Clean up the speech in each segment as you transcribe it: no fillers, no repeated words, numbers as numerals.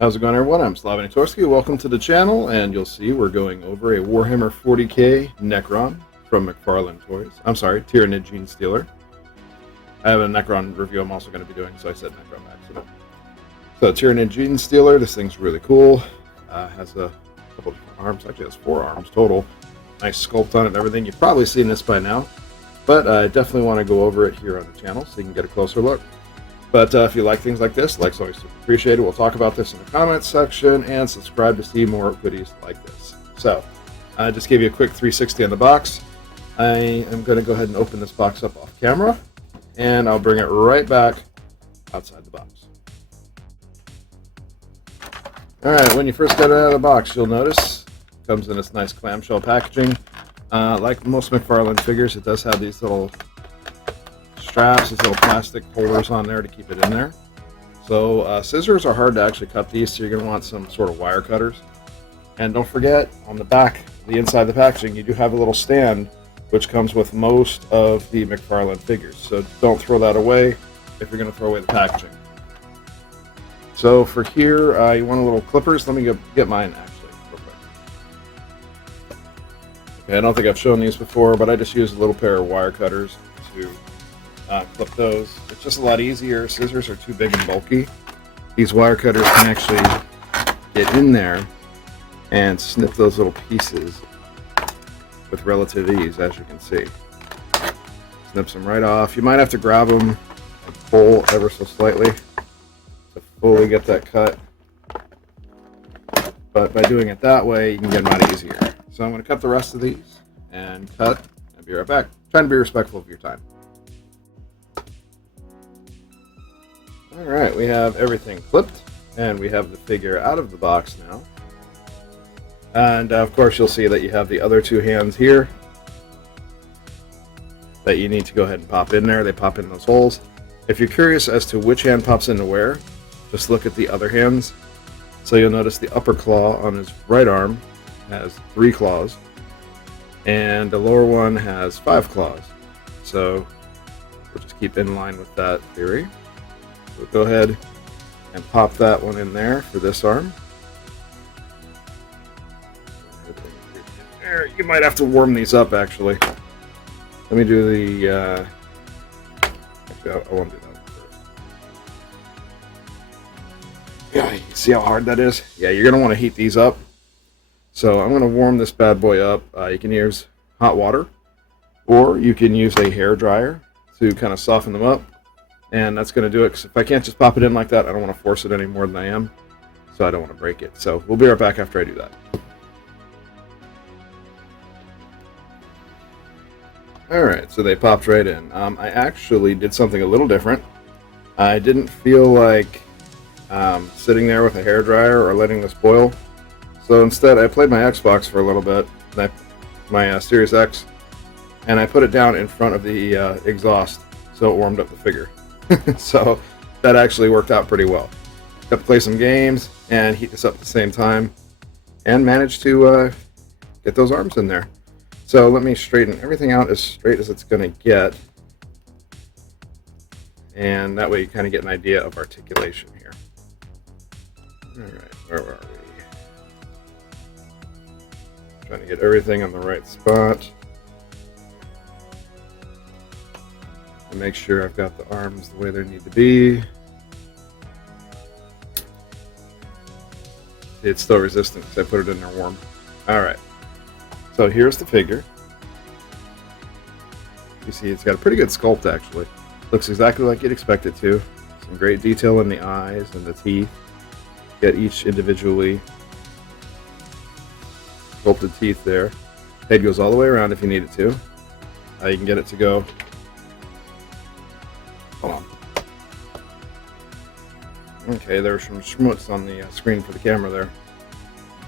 How's it going, everyone? I'm Slavinatorski. Welcome to the channel, and you'll see we're going over a Warhammer 40k Necron from McFarlane Toys. I'm sorry, Tyranid Genestealer. I have a Necron review I'm also going to be doing, so I said Necron by accident. So Tyranid Genestealer, this thing's really cool. Has a couple different arms. Actually, has 4 arms total. Nice sculpt on it and everything. You've probably seen this by now, but I definitely want to go over it here on the channel so you can get a closer look. But if you like things like this, likes always appreciated. We'll talk about this in the comments section, and subscribe to see more goodies like this. So, I just gave you a quick 360 on the box. I am going to go ahead and open this box up off camera, and I'll bring it right back outside the box. Alright, when you first get it out of the box, you'll notice it comes in this nice clamshell packaging. Like most McFarlane figures, it does have these little straps, these little plastic holders on there to keep it in there. So scissors are hard to actually cut these, so you're going to want some sort of wire cutters. And don't forget, on the back, the inside of the packaging, you do have a little stand which comes with most of the McFarlane figures. So don't throw that away if you're going to throw away the packaging. So for here, you want a little clippers. Let me go get mine actually real quick. Okay, I don't think I've shown these before, but I just use a little pair of wire cutters to clip those. It's just a lot easier. Scissors are too big and bulky. These wire cutters can actually get in there and snip those little pieces with relative ease, as you can see. Snips them right off. You might have to grab them and pull ever so slightly to fully get that cut, but by doing it that way, you can get them out easier. So I'm going to cut the rest of these and cut and be right back. Trying to be respectful of your time. Alright, we have everything clipped, and we have the figure out of the box now. And of course you'll see that you have the other 2 hands here that you need to go ahead and pop in there. They pop in those holes. If you're curious as to which hand pops into where, just look at the other hands. So you'll notice the upper claw on his right arm has 3 claws, and the lower one has 5 claws. So we'll just keep in line with that theory. So go ahead and pop that one in there for this arm. There, you might have to warm these up actually. Let me do the actually I won't do that first. Yeah, you see how hard that is? Yeah, you're gonna want to heat these up. So I'm gonna warm this bad boy up. You can use hot water, or you can use a hair dryer to kind of soften them up. And that's going to do it, because if I can't just pop it in like that, I don't want to force it any more than I am, so I don't want to break it. So we'll be right back after I do that. Alright, so they popped right in. I actually did something a little different. I didn't feel like sitting there with a hairdryer or letting this boil. So instead, I played my Xbox for a little bit, my Series X, and I put it down in front of the exhaust, so it warmed up the figure. So that actually worked out pretty well. Got to play some games and heat this up at the same time, and managed to get those arms in there. So let me straighten everything out as straight as it's going to get, and that way you kind of get an idea of articulation here. Alright, where are we? Trying to get everything on the right spot. And make sure I've got the arms the way they need to be. It's still resistant because I put it in there warm. Alright, so here's the figure. You see it's got a pretty good sculpt actually. Looks exactly like you'd expect it to. Some great detail in the eyes and the teeth. Get each individually sculpted teeth there. Head goes all the way around if you need it to. You can get it to go. Hold on. Okay, there's some schmutz on the screen for the camera there.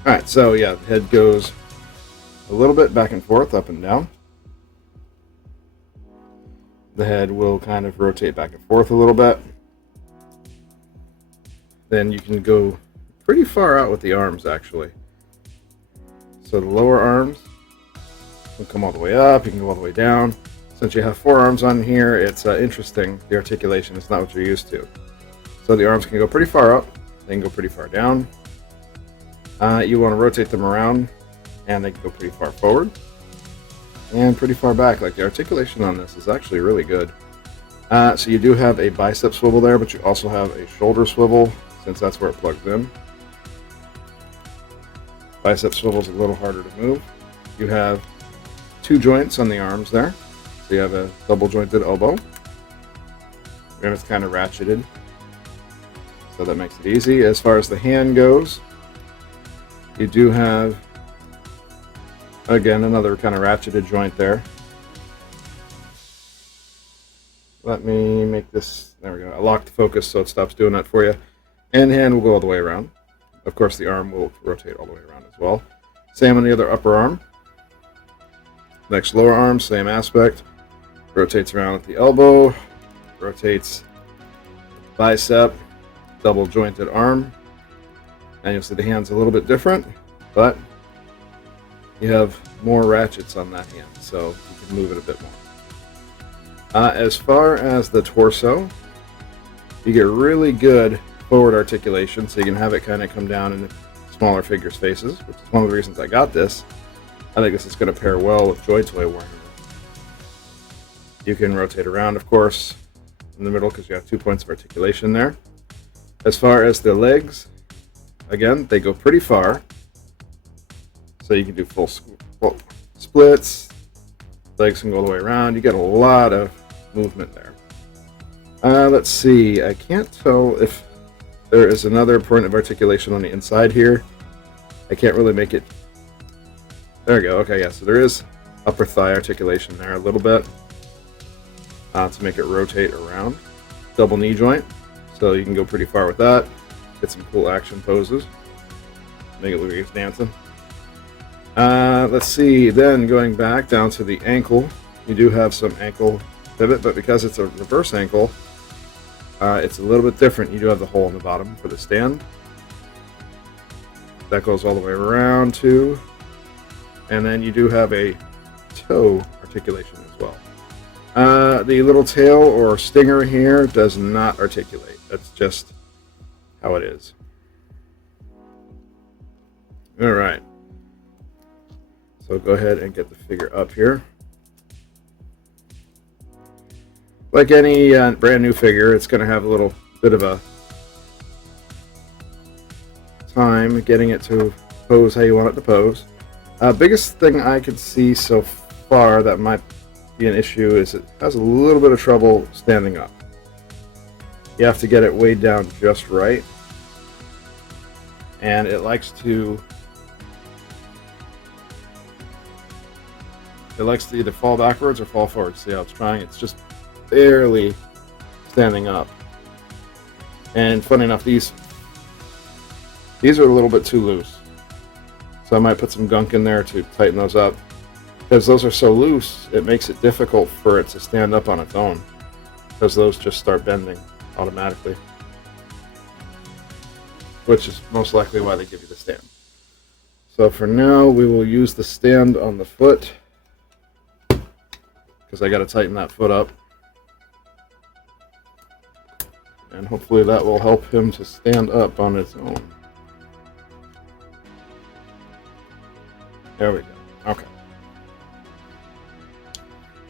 Alright, so yeah, the head goes a little bit back and forth, up and down. The head will kind of rotate back and forth a little bit. Then you can go pretty far out with the arms, actually. So the lower arms will come all the way up, you can go all the way down. Since you have 4 arms on here, it's interesting. The articulation is not what you're used to. So the arms can go pretty far up, They can go pretty far down. You want to rotate them around, and they can go pretty far forward and pretty far back. Like, the articulation on this is actually really good. So you do have a bicep swivel there, but you also have a shoulder swivel, since that's where it plugs in. Bicep swivel is a little harder to move. You have 2 joints on the arms there. So you have a double jointed elbow, and it's kind of ratcheted, so that makes it easy. As far as the hand goes, you do have, again, another kind of ratcheted joint there. Let me make this, there we go. I locked the focus so it stops doing that for you. And the hand will go all the way around. Of course, the arm will rotate all the way around as well. Same on the other upper arm. Next lower arm, same aspect. Rotates around at the elbow. Rotates bicep. Double jointed arm. And you'll see the hand's a little bit different, but you have more ratchets on that hand, so you can move it a bit more. As far as the torso, you get really good forward articulation, so you can have it kind of come down in smaller figures' faces, which is one of the reasons I got this. I think this is going to pair well with Joy Toy Warhammer. You can rotate around, of course, in the middle because you have 2 points of articulation there. As far as the legs, again, they go pretty far, so you can do full splits. Legs can go all the way around. You get a lot of movement there. Let's see. I can't tell if there is another point of articulation on the inside here. I can't really make it. There we go. Okay, yeah. So there is upper thigh articulation there a little bit to make it rotate around. Double knee joint, so you can go pretty far with that. Get some cool action poses. Make it look like it's dancing. Let's see, then going back down to the ankle, you do have some ankle pivot, but because it's a reverse ankle, it's a little bit different. You do have the hole in the bottom for the stand. That goes all the way around too. And then you do have a toe articulation as well. The little tail or stinger here does not articulate. That's just how it is. All right. So go ahead and get the figure up here. Like any brand new figure, it's going to have a little bit of a time getting it to pose how you want it to pose. Biggest thing I could see so far that might be an issue is it has a little bit of trouble standing up. You have to get it weighed down just right. And it likes to either fall backwards or fall forward. See how it's trying? It's just barely standing up. And funny enough, these are a little bit too loose. So I might put some gunk in there to tighten those up. Because those are so loose, it makes it difficult for it to stand up on its own. Because those just start bending automatically. Which is most likely why they give you the stand. So for now, we will use the stand on the foot. Because I got to tighten that foot up. And hopefully that will help him to stand up on its own. There we go. Okay.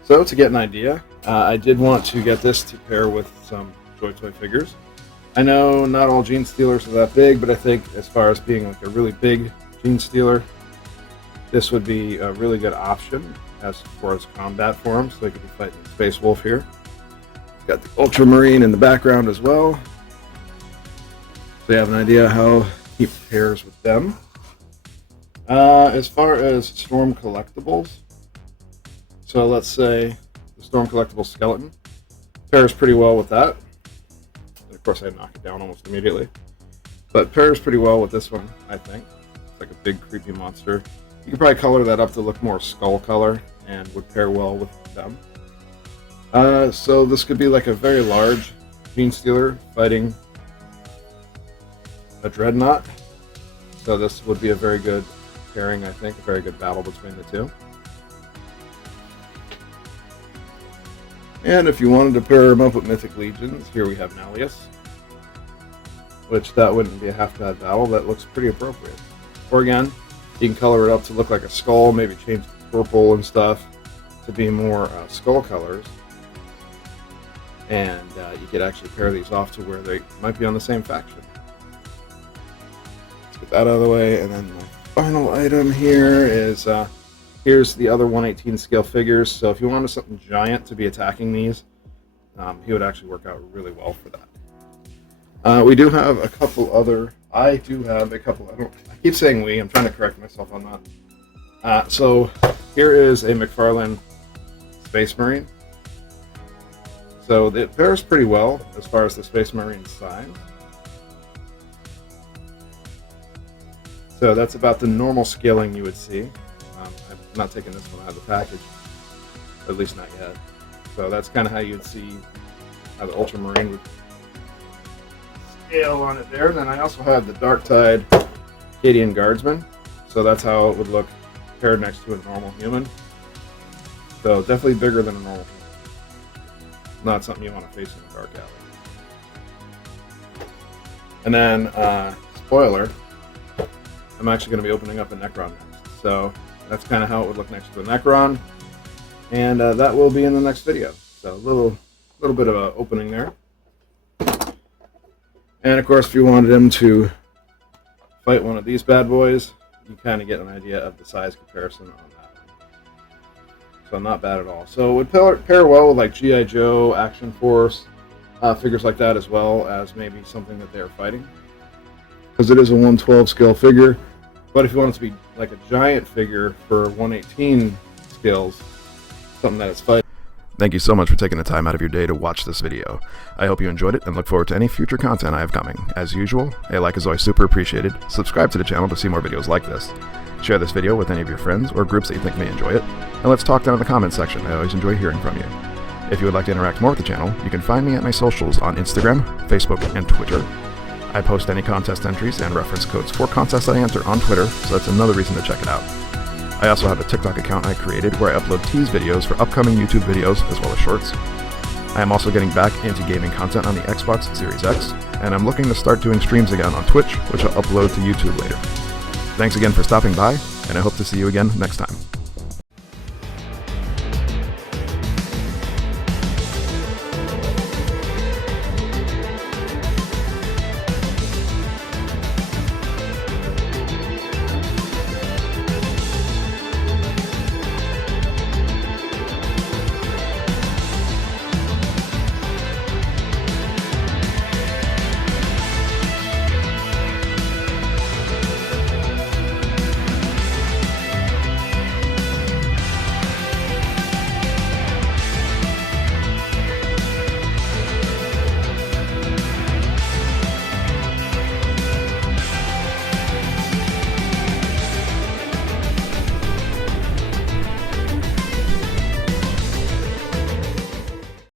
So to get an idea, I did want to get this to pair with some Joy Toy figures. I know not all Genestealers are that big, but I think as far as being like a really big Genestealer, this would be a really good option as far as combat forms. So you could be fighting Space Wolf here. Got the Ultramarine in the background as well. So you have an idea how he pairs with them. As far as Storm collectibles, so let's say the Storm collectible skeleton pairs pretty well with that. And of course I knock it down almost immediately. But pairs pretty well with this one, I think. It's like a big creepy monster. You could probably color that up to look more skull color and would pair well with them. So this could be like a very large Genestealer fighting a Dreadnought. So this would be a very good pairing, I think, a very good battle between the two. And if you wanted to pair him up with Mythic Legions, here we have Nalius. which that wouldn't be a half bad battle. That looks pretty appropriate. Or again, you can color it up to look like a skull, maybe change the purple and stuff to be more skull colors. And you could actually pair these off to where they might be on the same faction. Let's get that out of the way, and then my final item here is here's the other 1/18 scale figures. So if you wanted something giant to be attacking these, he would actually work out really well for that. We do have a couple other. I keep saying we. I'm trying to correct myself on that. So here is a McFarlane Space Marine. So it pairs pretty well as far as the Space Marine size. So that's about the normal scaling you would see. I'm not taking this one out of the package, at least not yet. So that's kind of how you'd see how the Ultramarine would scale on it there. And then I also have the Darktide Acadian Guardsman. So that's how it would look paired next to a normal human. So definitely bigger than a normal human. Not something you want to face in a dark alley. And then, spoiler, I'm actually going to be opening up a Necron next. So that's kind of how it would look next to a Necron. And that will be in the next video. So a little bit of an opening there. And of course, if you wanted him to fight one of these bad boys, you kind of get an idea of the size comparison on that. So not bad at all. So it would pair well with like G.I. Joe, Action Force, figures like that, as well as maybe something that they're fighting. Because it is a 112 scale figure. But if you want it to be like a giant figure for 118 scales, something that it's fighting. Thank you so much for taking the time out of your day to watch this video. I hope you enjoyed it and look forward to any future content I have coming. As usual, a like is always super appreciated. Subscribe to the channel to see more videos like this. Share this video with any of your friends or groups that you think may enjoy it. And let's talk down in the comments section. I always enjoy hearing from you. If you would like to interact more with the channel, you can find me at my socials on Instagram, Facebook, and Twitter. I post any contest entries and reference codes for contests I enter on Twitter, so that's another reason to check it out. I also have a TikTok account I created where I upload tease videos for upcoming YouTube videos as well as shorts. I am also getting back into gaming content on the Xbox Series X, and I'm looking to start doing streams again on Twitch, which I'll upload to YouTube later. Thanks again for stopping by, and I hope to see you again next time.